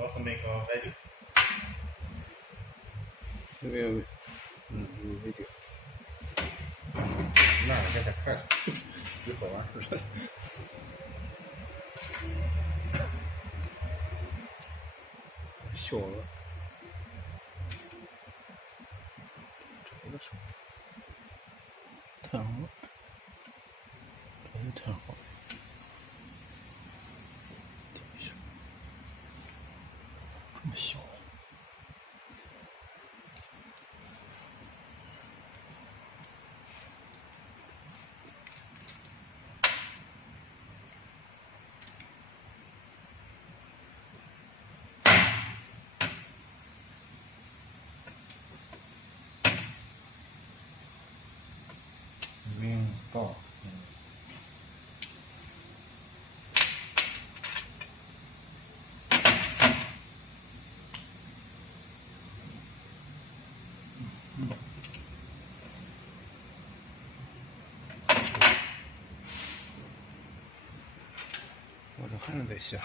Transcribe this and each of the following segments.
also make a video. 没有video。那这太快了，一会儿完事了。小了。这个什么？太好了，这也太好了。这么小。明报。我这还能再下。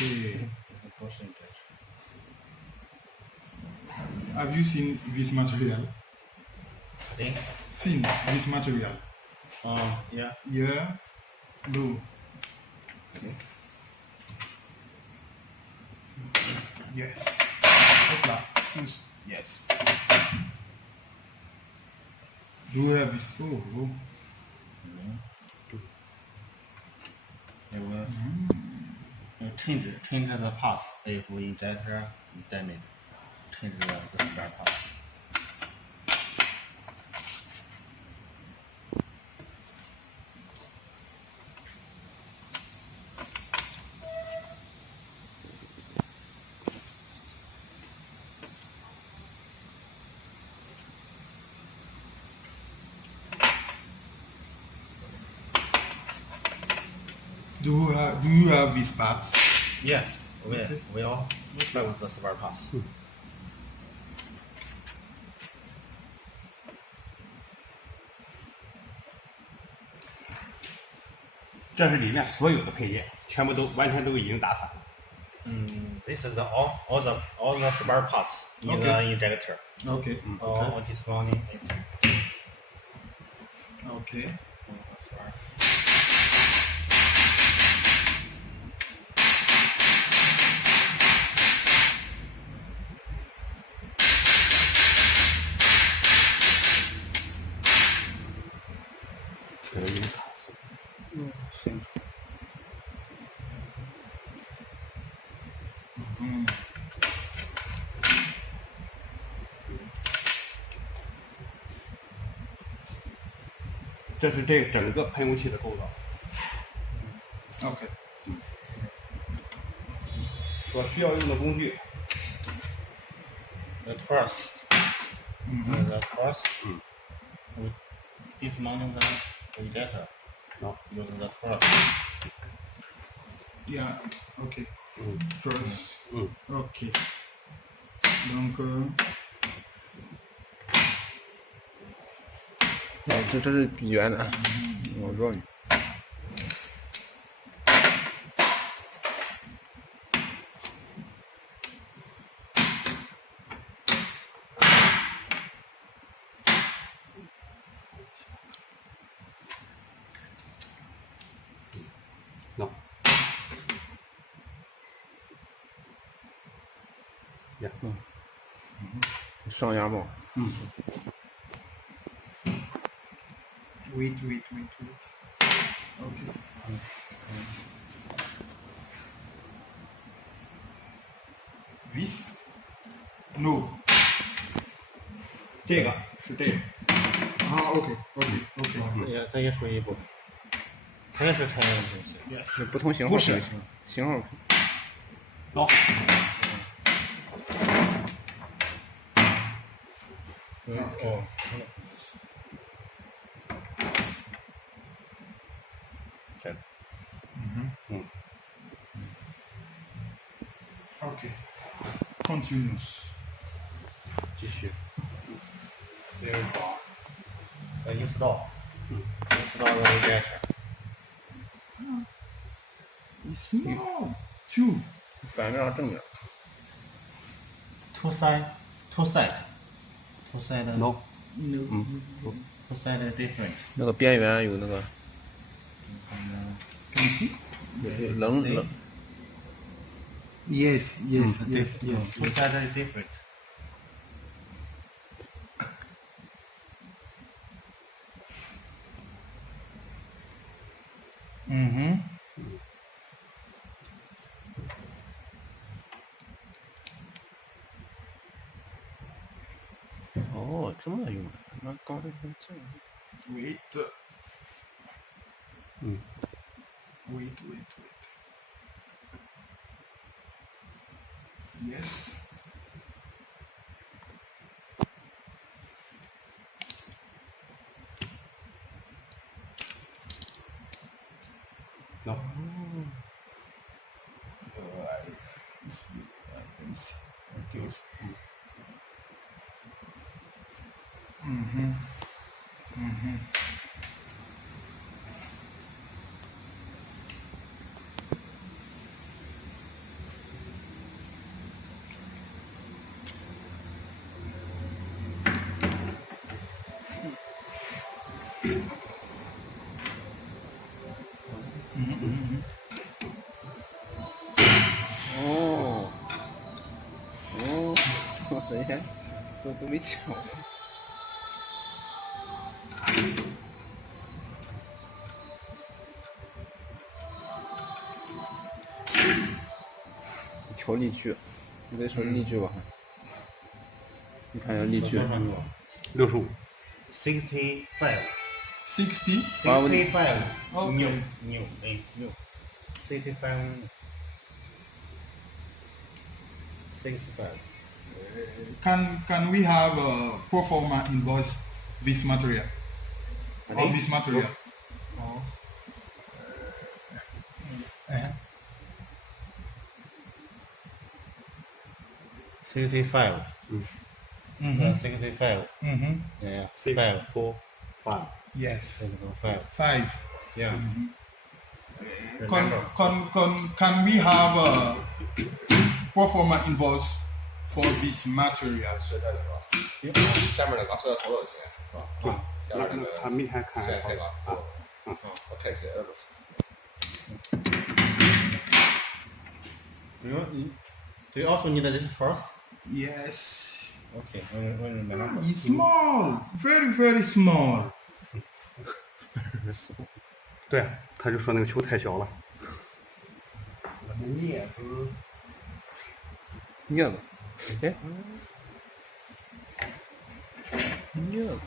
Okay. Have you seen this material? Seen this material? Yeah. Yeah. No. Yes. Hopla. Excuse. Yes. Do we have this? Oh. It will change the path if we inject damage. Change the spare path. Do you have these parts? Yeah, we all start with the spare path. 这是里面所有的配件，全部完全已经打散了。This is all the spare parts in the injector. Okay. All this morning. Okay. Mm-hmm. 这是这整个喷雾器的构造。Okay. 所需要用的工具 The truss. The truss. Dismounting the injector. No. Using the truss. Yeah. Okay. Trust. Okay. Donc. 这是圆的，我说你。上压帽。 Wait. Okay. This? No. 这个是这个， Okay. 它也属于一部分，它也是成人东西。 Yes. 是不同型号不是不行，型号走，哦， 这个 Okay. Continuous. 继续，这个意识到，意识到要改一下。 It's small. Two. 反面正面。 Two side no， two side different。那个边缘有那个 Can you see? 有棱。 Yes. Two side different。 哦，这么用的，那刚才是这样。 Wait. Wait. Yes. no， Okay. Oh. 等一下，都没抢。调力矩，你得说力矩吧？你看一下力矩。 65， 65 60. 65 Okay. new 65 65 Can we have a pro forma invoice this material? Of this material. 65 65 yeah 5 4 5， Yes. 5 5. yeah Can we have a pro forma invoice for this material? 是这个是吧？下面那个所有所有钱是吧？下面那个他明天看这个啊，我看写的不是。 Do you also need this first? Yes. Okay, when It's small. Very small. 对，他就说那个球太小了。镊子镊子，哎，镊子。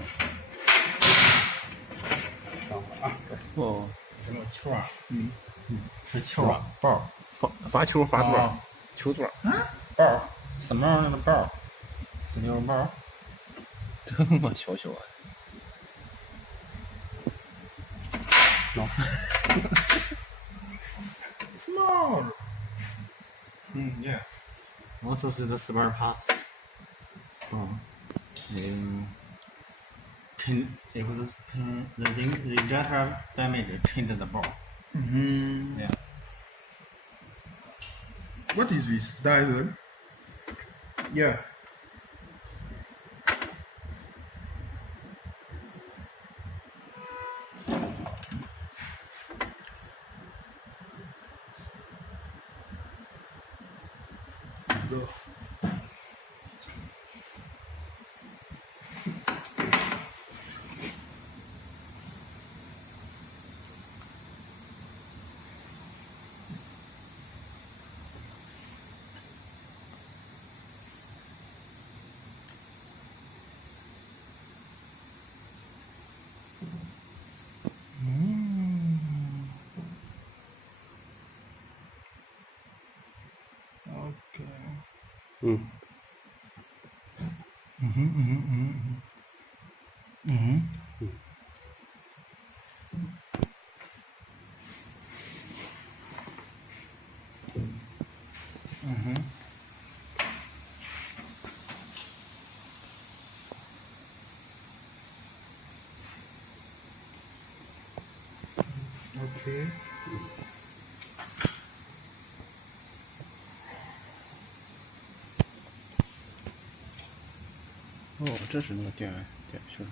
哦，什么球啊？是球啊，包罚球罚座啊，球座，包，什么样的包？是那种包？这么小啊！ no， Small. Yeah. Also is the spare parts. It was the injector damage changed the ball. Yeah. What is this? Diesel? Yeah. Go. 嗯 Okay.哦，这是那个点穴。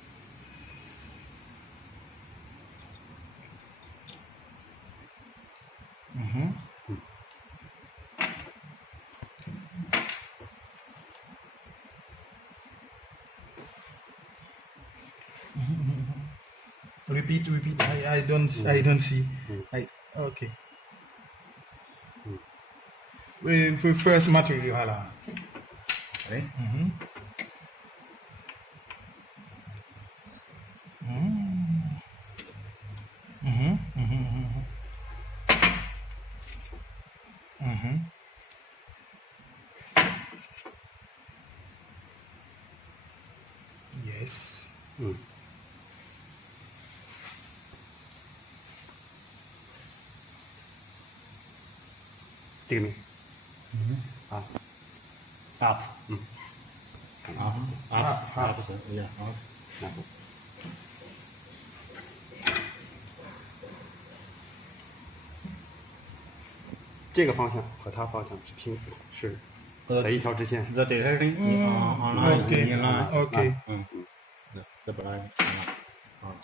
Repeat. I don't see. Okay. For first material là. Đấy. Yes. 嗯，这个没，啊 up 嗯 up 是呀 up。然后这个方向和它方向是平是在一条直线。 The direction online Okay. inline。 Okay. 嗯，the blind。啊。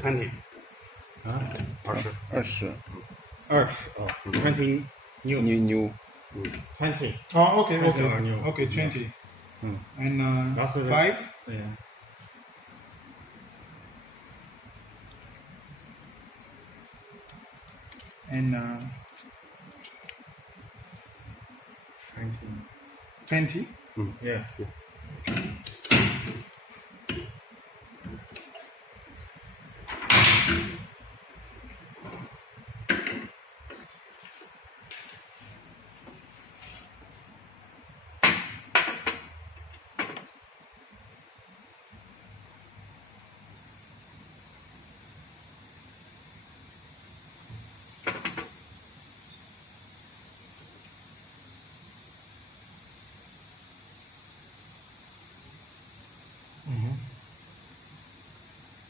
看你啊20 20 20 20 new. new 20. Oh, okay. New. Okay, 20. Mm. And That's the- 5. yeah. And 20. Yeah.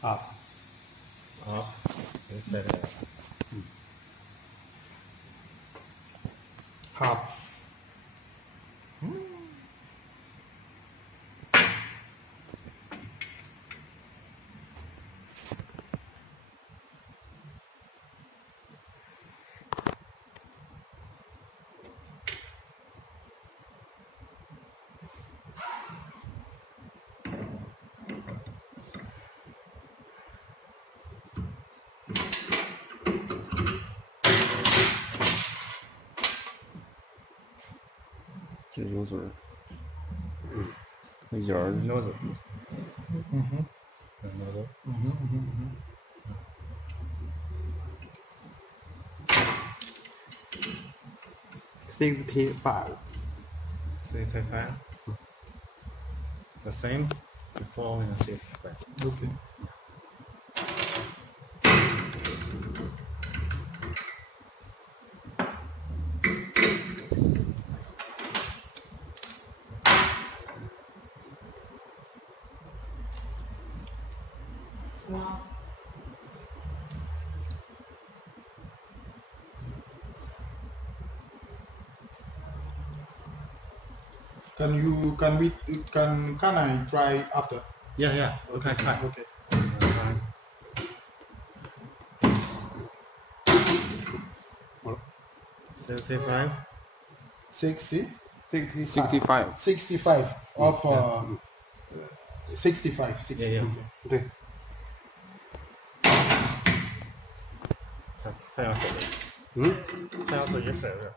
up Up. Instead of half.这有嘴儿。那眼儿 nose. nose。 65 65. The same before in 65. Okay. Can I try after? Yeah. Okay, try. Okay. 65. 60. 65 65 of 65. 60. Yeah. Okay. 对，他要手的，嗯，他要自己手的。